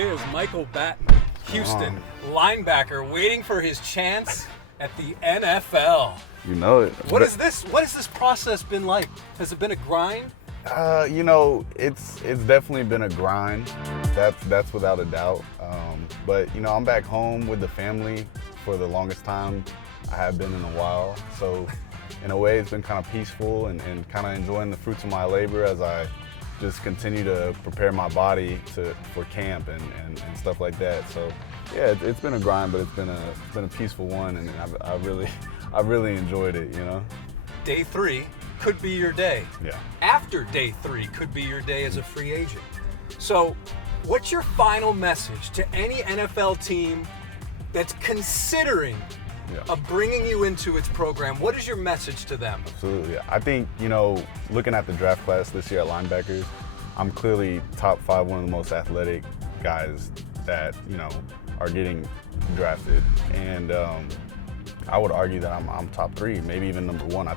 he is, Michael Batton, Houston linebacker, waiting for his chance at the NFL. You know it. What is this? What has this process been like? Has it been a grind? It's definitely been a grind. That's without a doubt. But I'm back home with the family for the longest time I have been in a while. So in a way, it's been kind of peaceful and kind of enjoying the fruits of my labor as I just continue to prepare my body for camp and stuff like that. So yeah, it's been a grind, but it's been a peaceful one, and I've really enjoyed it. Day 3 could be your day. Yeah. After day 3 could be your day as a free agent. So what's your final message to any NFL team that's considering of bringing you into its program? What is your message to them? Absolutely. I think, looking at the draft class this year at linebackers, I'm clearly top 5, one of the most athletic guys that, are getting drafted. And I would argue that I'm top 3, maybe even number 1. I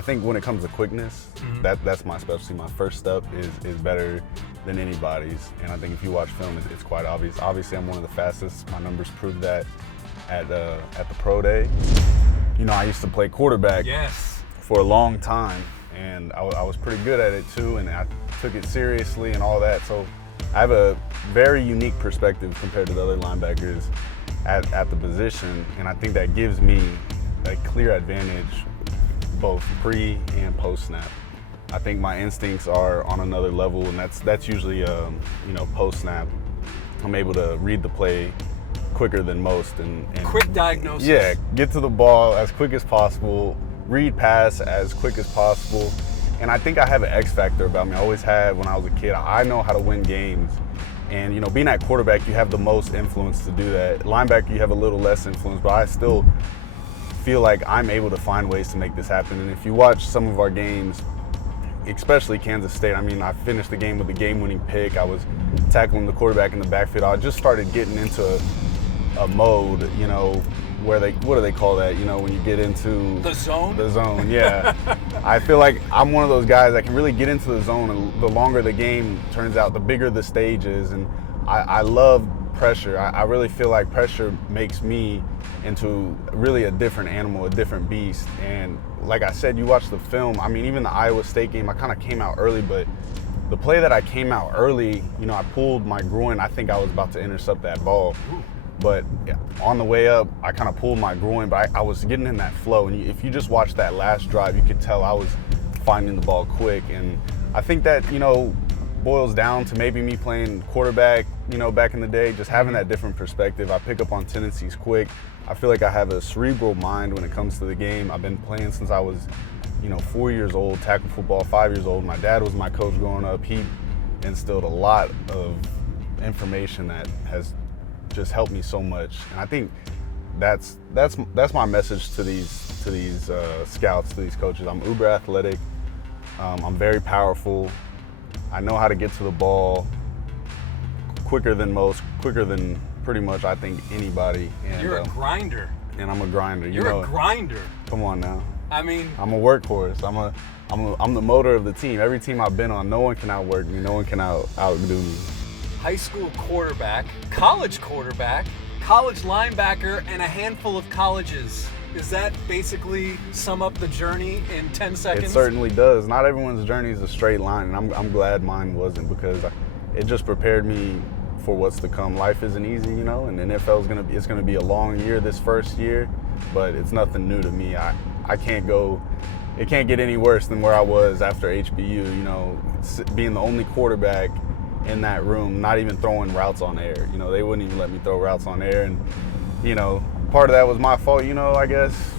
think when it comes to quickness, that's my specialty. My first step is better than anybody's. And I think if you watch film, it's quite obvious. Obviously, I'm one of the fastest. My numbers prove that at the pro day. I used to play quarterback for a long time, and I was pretty good at it too, and I took it seriously and all that. So I have a very unique perspective compared to the other linebackers at the position, and I think that gives me a clear advantage both pre and post snap. I think my instincts are on another level, and that's usually post snap. I'm able to read the play quicker than most and quick diagnosis. Yeah, get to the ball as quick as possible, read pass as quick as possible. And I think I have an X factor about me. I always had when I was a kid. I know how to win games. And being at quarterback, you have the most influence to do that. Linebacker, you have a little less influence, but I still feel like I'm able to find ways to make this happen. And if you watch some of our games, especially Kansas State, I finished the game with a game-winning pick. I was tackling the quarterback in the backfield. I just started getting into a mode, what do they call that? When you get into the zone? The zone, yeah. I feel like I'm one of those guys that can really get into the zone, and the longer the game turns out, the bigger the stage is. And I love pressure. I really feel like pressure makes me into really a different animal, a different beast. And like I said, you watch the film, even the Iowa State game, I kind of came out early, but the play that I came out early, I pulled my groin. I think I was about to intercept that ball. But on the way up, I kind of pulled my groin, but I was getting in that flow. And if you just watch that last drive, you could tell I was finding the ball quick. And I think that, boils down to maybe me playing quarterback, back in the day, just having that different perspective. I pick up on tendencies quick. I feel like I have a cerebral mind when it comes to the game. I've been playing since I was, 4 years old, tackle football, 5 years old. My dad was my coach growing up. He instilled a lot of information that has just helped me so much. And I think that's my message to these scouts, to these coaches. I'm uber athletic. I'm very powerful. I know how to get to the ball quicker than most, quicker than pretty much I think anybody. And you're a grinder. And I'm a grinder. You're a grinder. Come on now. I'm a workhorse. I'm the motor of the team. Every team I've been on, no one can outwork me. No one can outdo me. High school quarterback, college linebacker, and a handful of colleges. Does that basically sum up the journey in 10 seconds? It certainly does. Not everyone's journey is a straight line, and I'm glad mine wasn't, because it just prepared me for what's to come. Life isn't easy, and the NFL is gonna be a long year this first year, but it's nothing new to me. I can't go. It can't get any worse than where I was after HBU. Being the only quarterback in that room, not even throwing routes on air. They wouldn't even let me throw routes on air. And, part of that was my fault, I guess.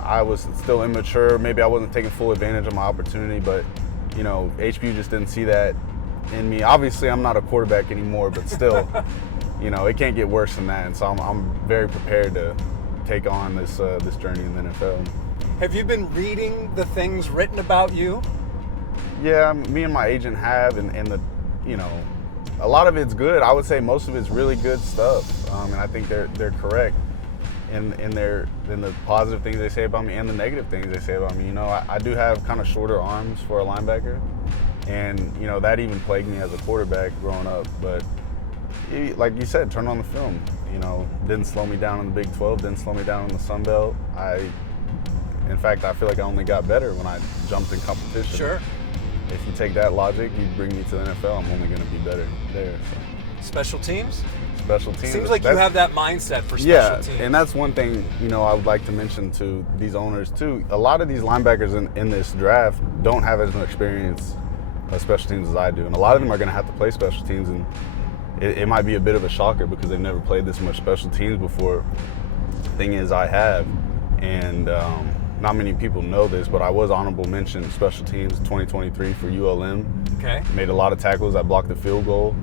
I was still immature. Maybe I wasn't taking full advantage of my opportunity, but, HBU just didn't see that in me. Obviously, I'm not a quarterback anymore, but still, it can't get worse than that. And so I'm very prepared to take on this journey in the NFL. Have you been reading the things written about you? Yeah, me and my agent have, and a lot of it's good. I would say most of it's really good stuff, and I think they're correct in the positive things they say about me and the negative things they say about me. I do have kind of shorter arms for a linebacker, and that even plagued me as a quarterback growing up. But like you said, turn on the film. Didn't slow me down in the Big 12, didn't slow me down in the Sun Belt. In fact, I feel like I only got better when I jumped in competition. Sure. If you take that logic, you bring me to the NFL, I'm only going to be better there. So. Special teams? Special teams. Seems like you have that mindset for special teams. Yeah, and that's one thing, I would like to mention to these owners too. A lot of these linebackers in this draft don't have as much experience of special teams as I do. And a lot of them are going to have to play special teams, and it might be a bit of a shocker because they've never played this much special teams before. Thing is, I have, and not many people know this, but I was honorable mention special teams 2023 for ULM. Okay. Made a lot of tackles. I blocked the field goal.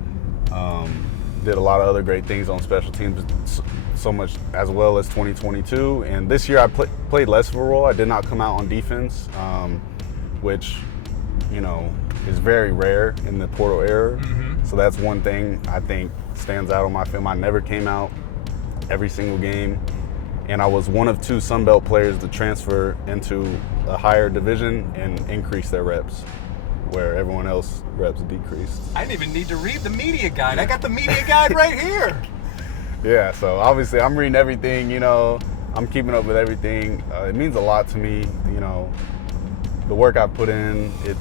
Did a lot of other great things on special teams, so much as well as 2022. And this year I played less of a role. I did not come out on defense, which, is very rare in the portal era. Mm-hmm. So that's one thing I think stands out on my film. I never came out every single game. And I was one of 2 Sun Belt players to transfer into a higher division and increase their reps, where everyone else reps decreased. I didn't even need to read the media guide. I got the media guide right here. Yeah, so obviously I'm reading everything, I'm keeping up with everything. It means a lot to me, the work I put in, it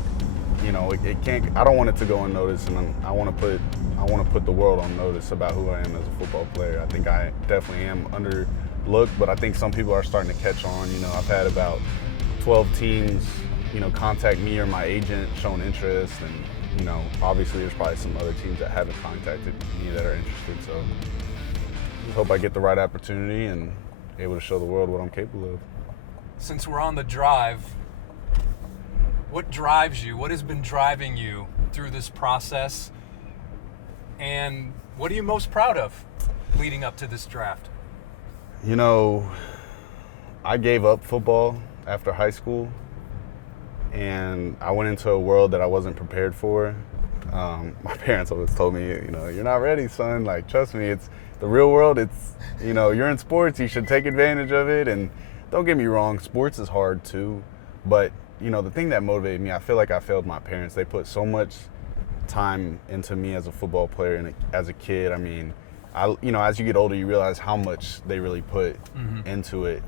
can't, I don't want it to go unnoticed, and I want to put the world on notice about who I am as a football player. I think I definitely am underlooked, but I think some people are starting to catch on. I've had about 12 teams contact me or my agent showing interest, and obviously there's probably some other teams that haven't contacted me that are interested. So just hope I get the right opportunity and able to show the world what I'm capable of. Since we're on the drive, what drives you? What has been driving you through this process? And what are you most proud of leading up to this draft? I gave up football after high school, and I went into a world that I wasn't prepared for. My parents always told me, you're not ready, son. Like, trust me, it's the real world. It's, you're in sports, you should take advantage of it. And don't get me wrong, sports is hard too. But, the thing that motivated me, I feel like I failed my parents. They put so much time into me as a football player and as a kid. I mean, as you get older, you realize how much they really put into it.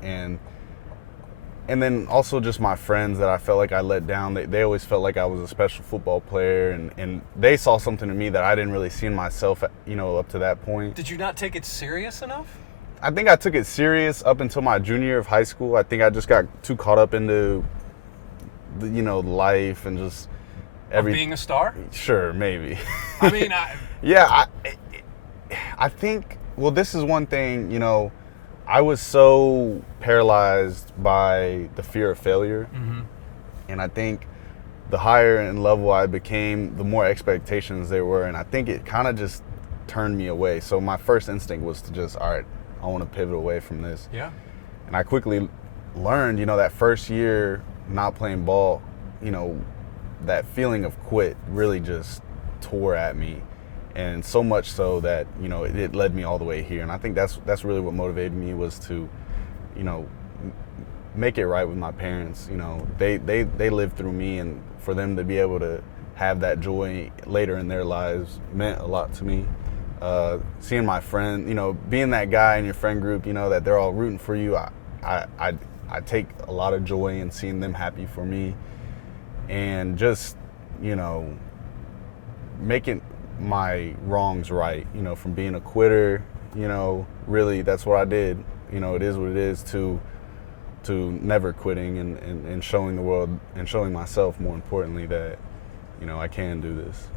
And then also just my friends that I felt like I let down. They always felt like I was a special football player, and they saw something in me that I didn't really see in myself, up to that point. Did you not take it serious enough? I think I took it serious up until my junior year of high school. I think I just got too caught up into, life and just being a star? Sure, maybe. I mean, I think, this is one thing, I was so paralyzed by the fear of failure. Mm-hmm. And I think the higher in level I became, the more expectations there were. And I think it kind of just turned me away. So my first instinct was to just, all right, I want to pivot away from this. Yeah. And I quickly learned, that first year not playing ball, that feeling of quit really just tore at me. And so much so that, it led me all the way here. And I think that's really what motivated me, was to, make it right with my parents. They lived through me, and for them to be able to have that joy later in their lives meant a lot to me. Seeing my friend, being that guy in your friend group, that they're all rooting for you, I take a lot of joy in seeing them happy for me. And just, making my wrongs right, from being a quitter, really that's what I did. It is what it is, to never quitting and showing the world and showing myself, more importantly, that, I can do this.